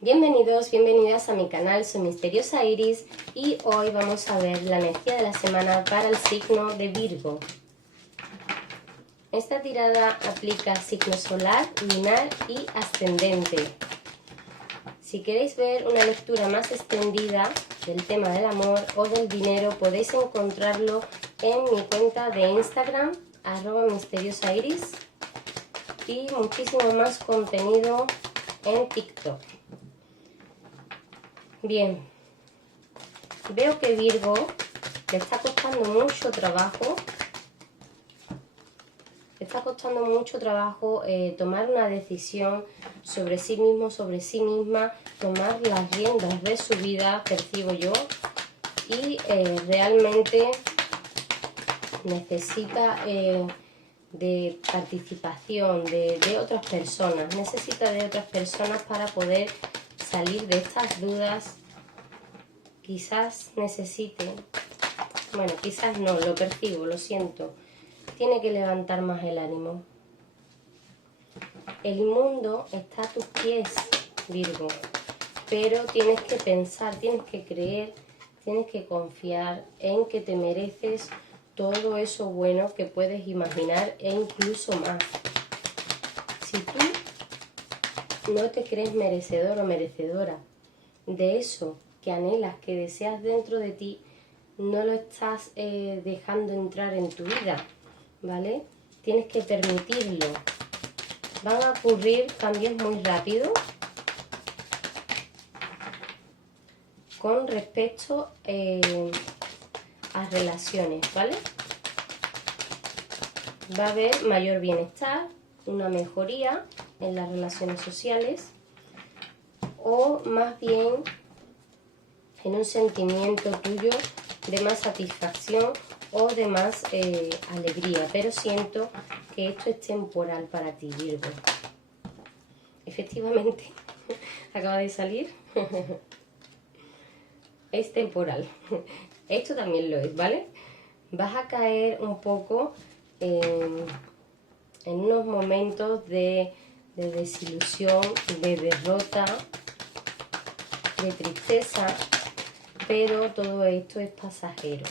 Bienvenidos, bienvenidas a mi canal, soy Misteriosa Iris y hoy vamos a ver la energía de la semana para el signo de Virgo. Esta tirada aplica signo solar, lunar y ascendente. Si queréis ver una lectura más extendida del tema del amor o del dinero, podéis encontrarlo en mi cuenta de Instagram, @misteriosairis, y muchísimo más contenido en TikTok. Bien, veo que Virgo le está costando mucho trabajo, tomar una decisión sobre sí mismo, sobre sí misma, tomar las riendas de su vida, percibo yo, y realmente necesita de participación de otras personas, para poder salir de estas dudas. Quizás necesite, bueno, quizás no, lo percibo, lo siento, tiene que levantar más el ánimo. El mundo está a tus pies, Virgo, pero tienes que pensar, tienes que creer, tienes que confiar en que te mereces todo eso bueno que puedes imaginar e incluso más. Si tú no te crees merecedor o merecedora de eso que anhelas, que deseas dentro de ti, no lo estás dejando entrar en tu vida, ¿vale? Tienes que permitirlo. Van a ocurrir cambios muy rápidos con respecto a relaciones, ¿vale? Va a haber mayor bienestar, una mejoría en las relaciones sociales, o más bien en un sentimiento tuyo de más satisfacción o de más alegría, pero siento que esto es temporal para ti, Virgo. Efectivamente, acaba de salir. Es temporal. Esto también lo es, ¿vale? Vas a caer un poco en unos momentos de desilusión, de derrota, de tristeza, pero todo esto es pasajero.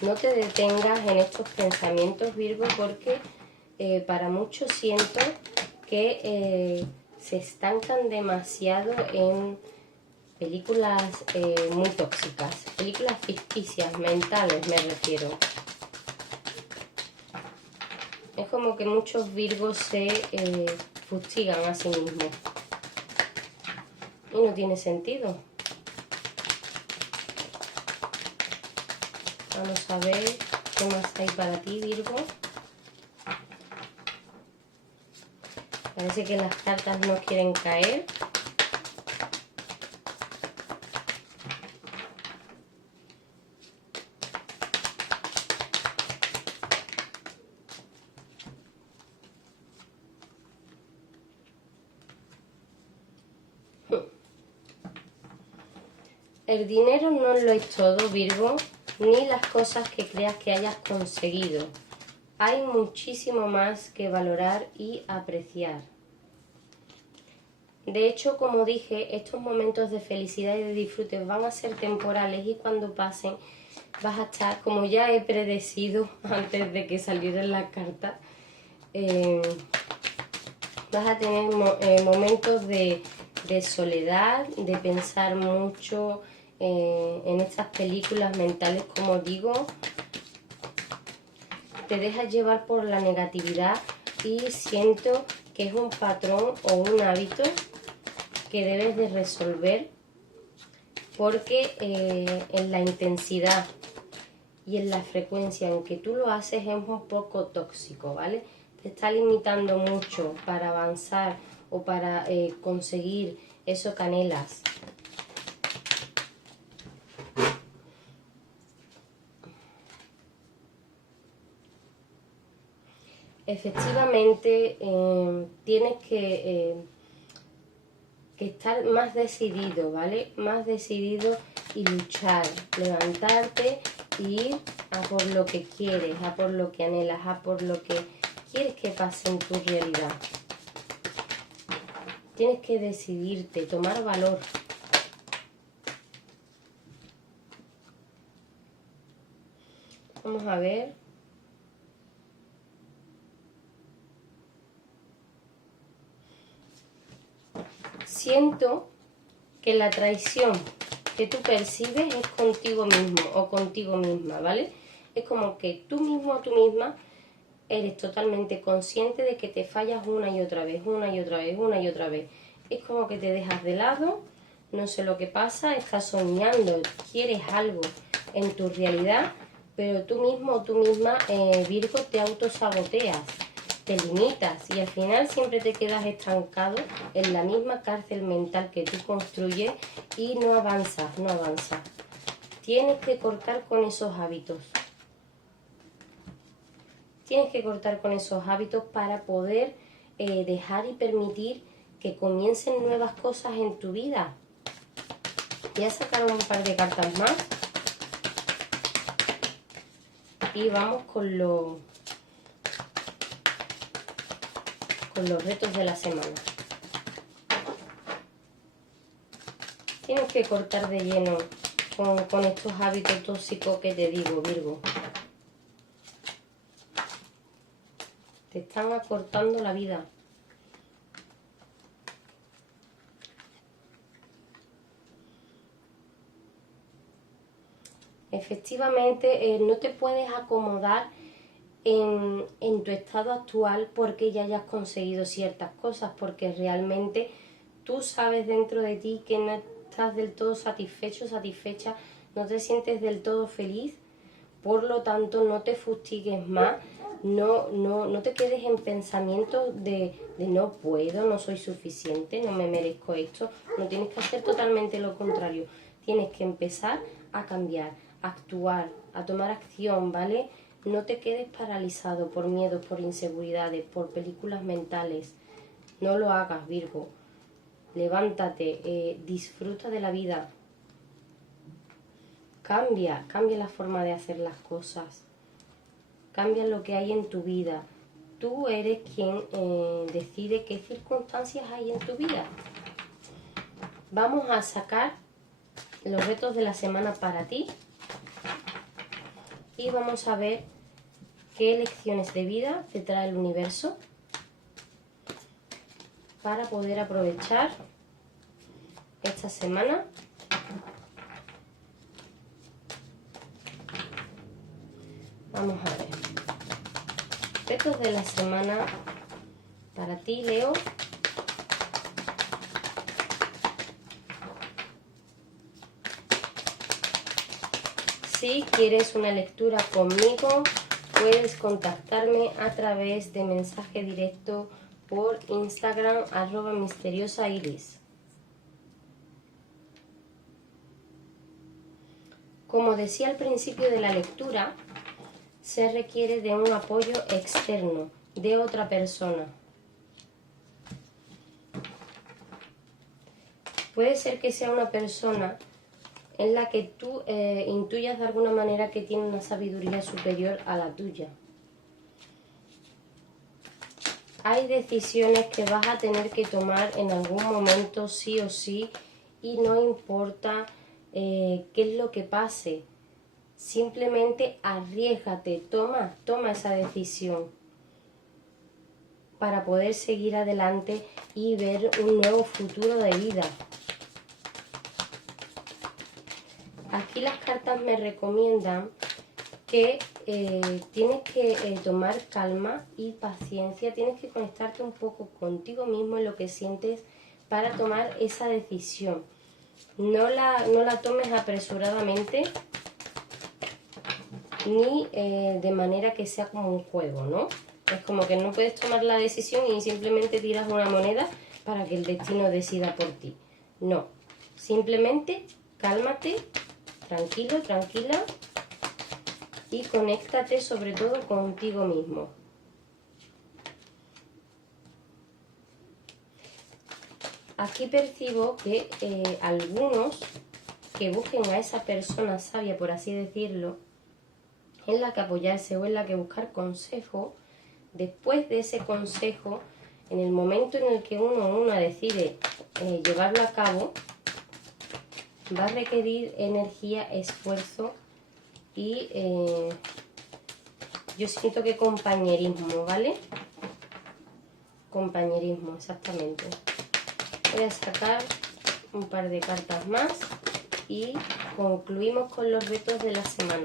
No te detengas en estos pensamientos, Virgo, porque para muchos siento que se estancan demasiado en películas muy tóxicas, películas ficticias, mentales me refiero. Es como que muchos Virgos se fustigan a sí mismos. Y no tiene sentido. Vamos a ver qué más hay para ti, Virgo. Parece que las cartas no quieren caer. El dinero no lo es todo, Virgo, ni las cosas que creas que hayas conseguido. Hay muchísimo más que valorar y apreciar. De hecho, como dije, estos momentos de felicidad y de disfrute van a ser temporales, y cuando pasen vas a estar, como ya he predecido antes de que salieran las cartas, vas a tener momentos de soledad, de pensar mucho en estas películas mentales, como digo. Te dejas llevar por la negatividad y siento que es un patrón o un hábito que debes de resolver, porque en la intensidad y en la frecuencia en que tú lo haces es un poco tóxico, ¿vale? Te está limitando mucho para avanzar o para conseguir eso que anhelas. Efectivamente, tienes que estar más decidido, ¿vale? Más decidido y luchar, levantarte y ir a por lo que quieres, a por lo que anhelas, a por lo que quieres que pase en tu realidad. tienes que decidirte, tomar valor. Vamos a ver. Siento que la traición que tú percibes es contigo mismo o contigo misma, ¿vale? Es como que tú mismo o tú misma eres totalmente consciente de que te fallas una y otra vez, una y otra vez, una y otra vez. Es como que te dejas de lado, no sé lo que pasa, estás soñando, quieres algo en tu realidad, pero tú mismo o tú misma, Virgo, te autosaboteas, te limitas y al final siempre te quedas estancado en la misma cárcel mental que tú construyes y no avanzas, no avanzas. Tienes que cortar con esos hábitos. Tienes que cortar con esos hábitos para poder dejar y permitir que comiencen nuevas cosas en tu vida. Voy a sacar un par de cartas más. Y vamos con los retos de la semana. Tienes que cortar de lleno con estos hábitos tóxicos que te digo, Virgo. Te están acortando la vida. Efectivamente, no te puedes acomodar en tu estado actual porque ya hayas conseguido ciertas cosas, porque realmente tú sabes dentro de ti que no estás del todo satisfecho, satisfecha, no te sientes del todo feliz, por lo tanto no te fustigues más, no te quedes en pensamientos de no puedo, no soy suficiente, no me merezco esto. No tienes que hacer totalmente lo contrario, tienes que empezar a cambiar, a actuar, a tomar acción, ¿vale? No te quedes paralizado por miedos, por inseguridades, por películas mentales. No lo hagas, Virgo. Levántate, disfruta de la vida. Cambia la forma de hacer las cosas. Cambia lo que hay en tu vida. Tú eres quien decide qué circunstancias hay en tu vida. Vamos a sacar los retos de la semana para ti. Y vamos a ver qué lecciones de vida te trae el universo para poder aprovechar esta semana. Vamos a ver. Retos de la semana para ti, Leo. Si quieres una lectura conmigo, puedes contactarme a través de mensaje directo por Instagram, @misteriosairis. Como decía al principio de la lectura, se requiere de un apoyo externo, de otra persona. Puede ser que sea una persona en la que tú intuyas de alguna manera que tiene una sabiduría superior a la tuya. Hay decisiones que vas a tener que tomar en algún momento sí o sí y no importa qué es lo que pase. Simplemente arriésgate, toma esa decisión para poder seguir adelante y ver un nuevo futuro de vida. Aquí las cartas me recomiendan que tienes que tomar calma y paciencia, tienes que conectarte un poco contigo mismo en lo que sientes para tomar esa decisión. No la tomes apresuradamente ni de manera que sea como un juego, ¿no? Es como que no puedes tomar la decisión y simplemente tiras una moneda para que el destino decida por ti. No, simplemente cálmate, tranquilo, tranquila y conéctate sobre todo contigo mismo. Aquí percibo que algunos que busquen a esa persona sabia, por así decirlo, en la que apoyarse o en la que buscar consejo, después de ese consejo En el momento en el que uno o una decide llevarlo a cabo, va a requerir energía, esfuerzo y yo siento que compañerismo, ¿vale? Compañerismo, exactamente. Voy a sacar un par de cartas más y concluimos con los retos de la semana.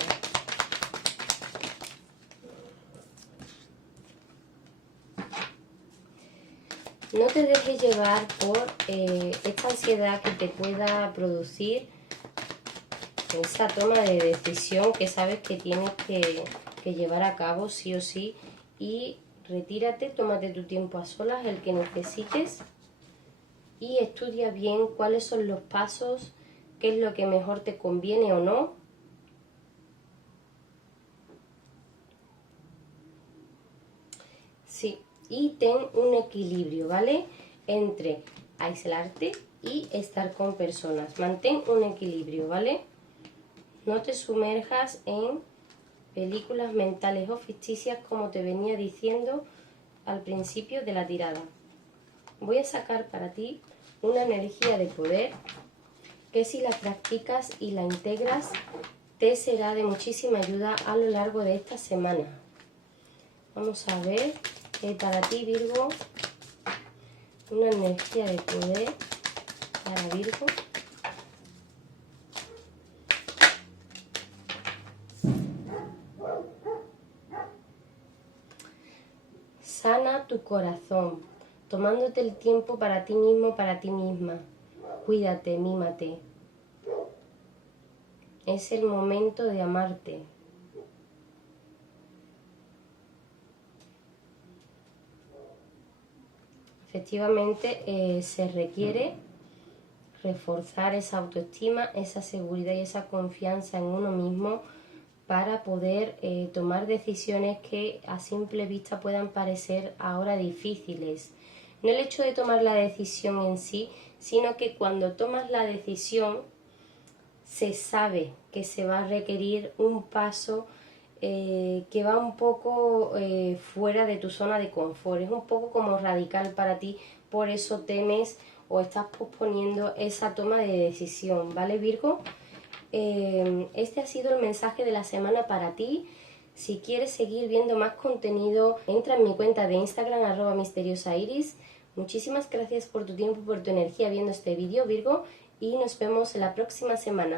No te dejes llevar por esta ansiedad que te pueda producir esa toma de decisión que sabes que tienes que llevar a cabo sí o sí, y retírate, tómate tu tiempo a solas, el que necesites, y estudia bien cuáles son los pasos, qué es lo que mejor te conviene o no. Sí, y ten un equilibrio, ¿vale? Entre aislarte y estar con personas. Mantén un equilibrio, ¿vale? No te sumerjas en películas mentales o ficticias, como te venía diciendo al principio de la tirada. Voy a sacar para ti una energía de poder que, si la practicas y la integras, te será de muchísima ayuda a lo largo de esta semana. Vamos a ver para ti, Virgo, una energía de poder para Virgo. Sana tu corazón, tomándote el tiempo para ti mismo, para ti misma. Cuídate, mímate. Es el momento de amarte. Efectivamente, se requiere reforzar esa autoestima, esa seguridad y esa confianza en uno mismo para poder tomar decisiones que a simple vista puedan parecer ahora difíciles. No el hecho de tomar la decisión en sí, sino que cuando tomas la decisión se sabe que se va a requerir un paso que va un poco fuera de tu zona de confort. Es un poco como radical para ti, por eso temes o estás posponiendo esa toma de decisión, ¿vale, Virgo? Este ha sido el mensaje de la semana para ti. Si quieres seguir viendo más contenido, entra en mi cuenta de Instagram @misteriosairis. Muchísimas gracias por tu tiempo, por tu energía viendo este vídeo, Virgo, y nos vemos la próxima semana.